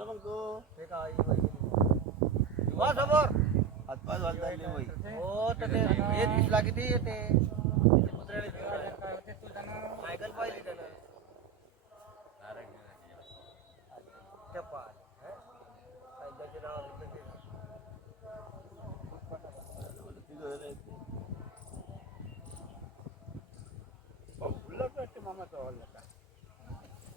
कुठं मग तू ते का आई बाई गेली. वा समोर. हातपाय आले बाई. हो तर ते हे दिसला किती येते. सायकल पाहिली त्यानं.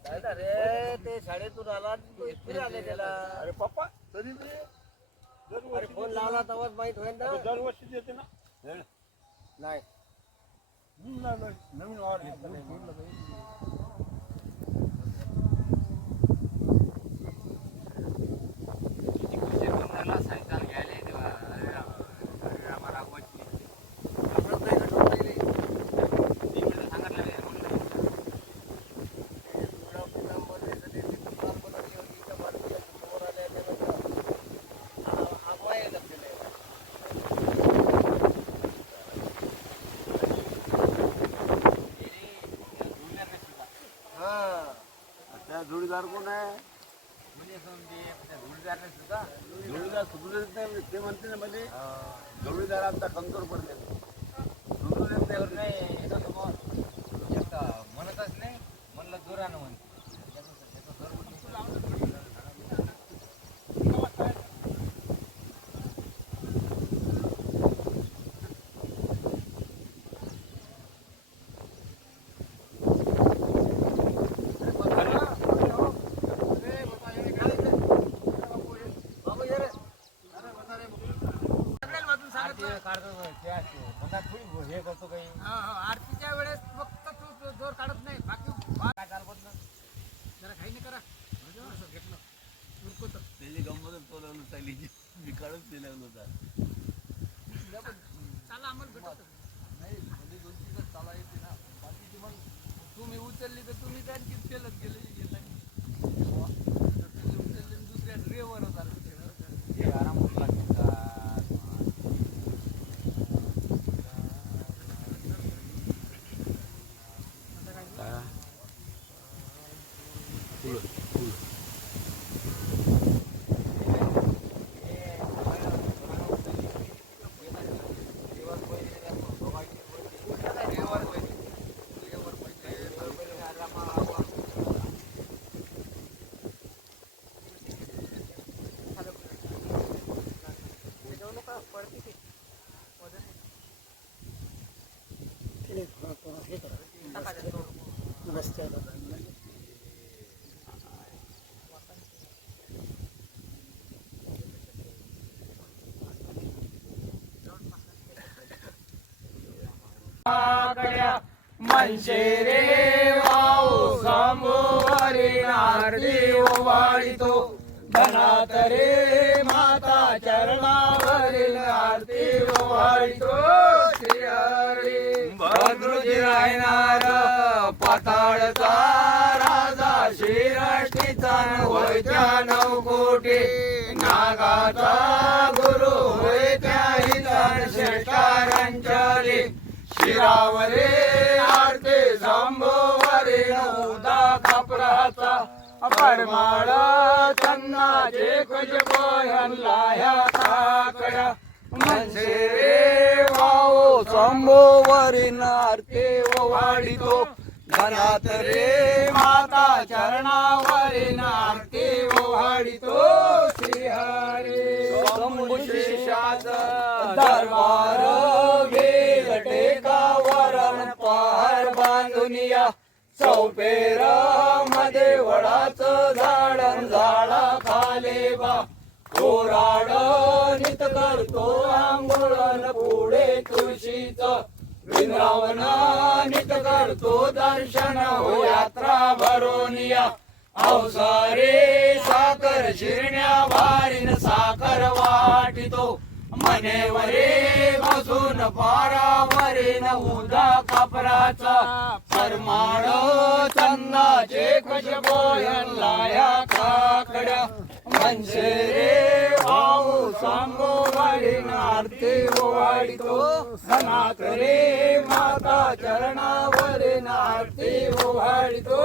काय झालं रे ते शाळेतून आला फिर आले त्याला. अरे पप्पा तरी ते अरे दरवर्षी फोन लावला तेव्हाच माहीत होईल ना. अरे दरवर्षी देते ना. नाही. हम्म, नाही, नाही. नवीन वावर घेतला नाही. 90 con 2%. हे करतो काही आरतीच्या वेळेस फक्त तू जोर काढत नाही बाकी काय चालवत नाही. जरा काही नाही करा. असं घेतलं. उरकवतं. त्याची गंमत तो लावलं चालीची मी काढून ते लावलं होता चला आम्हाला भेटत तुम्ही उचलली तर तुम्ही त्यांचीच केलं गेले उचलली दुसऱ्या ड्रेवर होता हे आराम होऊ लागते का? मनशे रे वाऊ समोवरी नारदी ओवाळीतो. धनात रे माता चरणावरील आरती ओवाळीतो. श्री हरी. भद्रुजी राहणार पाताळचा राजा श्रीरष्टीचा होय त्या नऊ कोटी नागाचा गुरु होय त्या हिजन श्रेष्ठारंचली शिरावरे आरते जांभवरे नऊदा खापराचा परमाळ चन्नाचे कुज बोहनलाया काकड्या मनसे रे वाओ संभोवरी नारते वाढितो धनात रे माता चरणावरी नारते वाढितो श्री हरी शंभुशेषाच दरबार वेल टेकावरण पार बांधुनिया चौपेरमध्ये वडाच झाड झाडा खाले बा. कोराड नित करतो आंघोळण पुढे तुळशीच. वृंदावन नित करतो दर्शन हो यात्रा भरोनिया अवसारे साखर शिरण्या भारीन साखर वाटितो. मनेवरे बसून पारावरीन उदा कापराचा. परमाण चन्नाचे कश बोयनलाया काकड्या. मनसे रे भाऊ सांगो वाढीन आरती ಮಾತಾ ಚರಣಾವರಿ रे माता चरणावरीन आरती वाढितो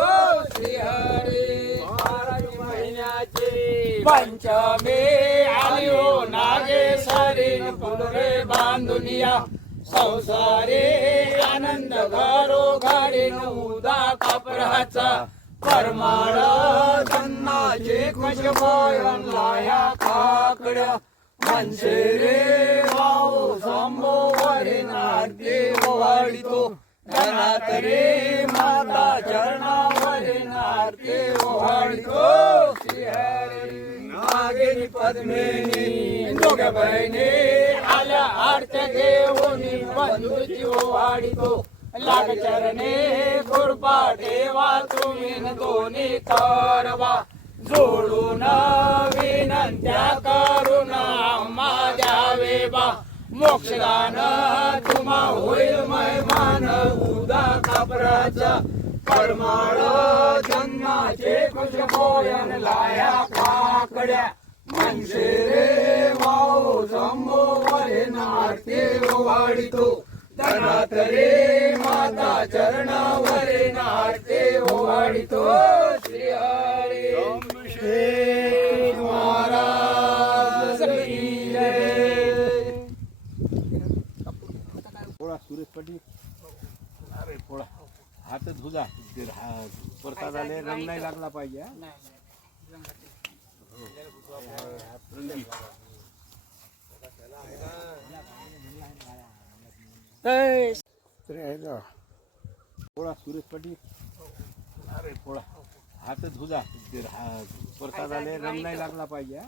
श्री हरी बाराही महिन्या लग्नाची पंचमी आली हो नागेश्वरी फुलरे बांधुनिया. आनंद घरो घरी उदा कापराचा परमाळ जन्माचे खुशबोयन लाया काकड्या मनसे रे भाऊ संभोवरे नाट्ये ओवाळितो घरात रे माता चरणावरे नाट्ये ओवाळितो श्रीहरी नागिनी पद्मिनी दोघे बहिणी आल्या आरत्या घेऊन बंधूची ओवाळितो लाग चरणे कृपा ठेवा तुम्ही दोन्ही तरवा. जोडून विनंत्या करून माझ्या द्यावे बा मोक्षदान तुम्हा होईल मैमान उदा कापराचा परमाळ जन्माचे कुश बोयन लाया काकड्या. मनसे रे वाऊ संभो वरे नाट्ये वाढितो. धनात रे माता चरणावरे नाट्ये वाढितो. श्री हरे श्री महाराज की जय. पोळा सुरेश पाटील अरे पोळा हात धुजा. ते हा- परसाद आले रंग नाही लागला पाहिजे हा? तर? पोळा सुरेश पाटील. अरे पोळा. हात धुजा. ते हा- परसाद आले रंग नाही लागला पाहिजे हा?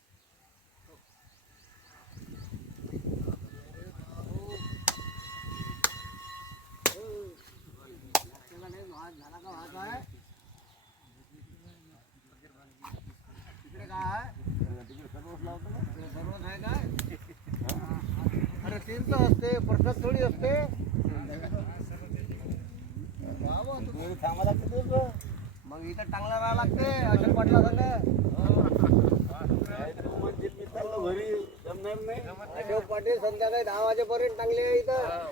अरे असते प्रसाद थोडी असते. थांबा लागते मग इथं टांगला राहा लागते अशोक पाटला झालं घरी जमणार नाही अशोक पाटील संध्याकाळी दहा वाजेपर्यंत टांगले इथं.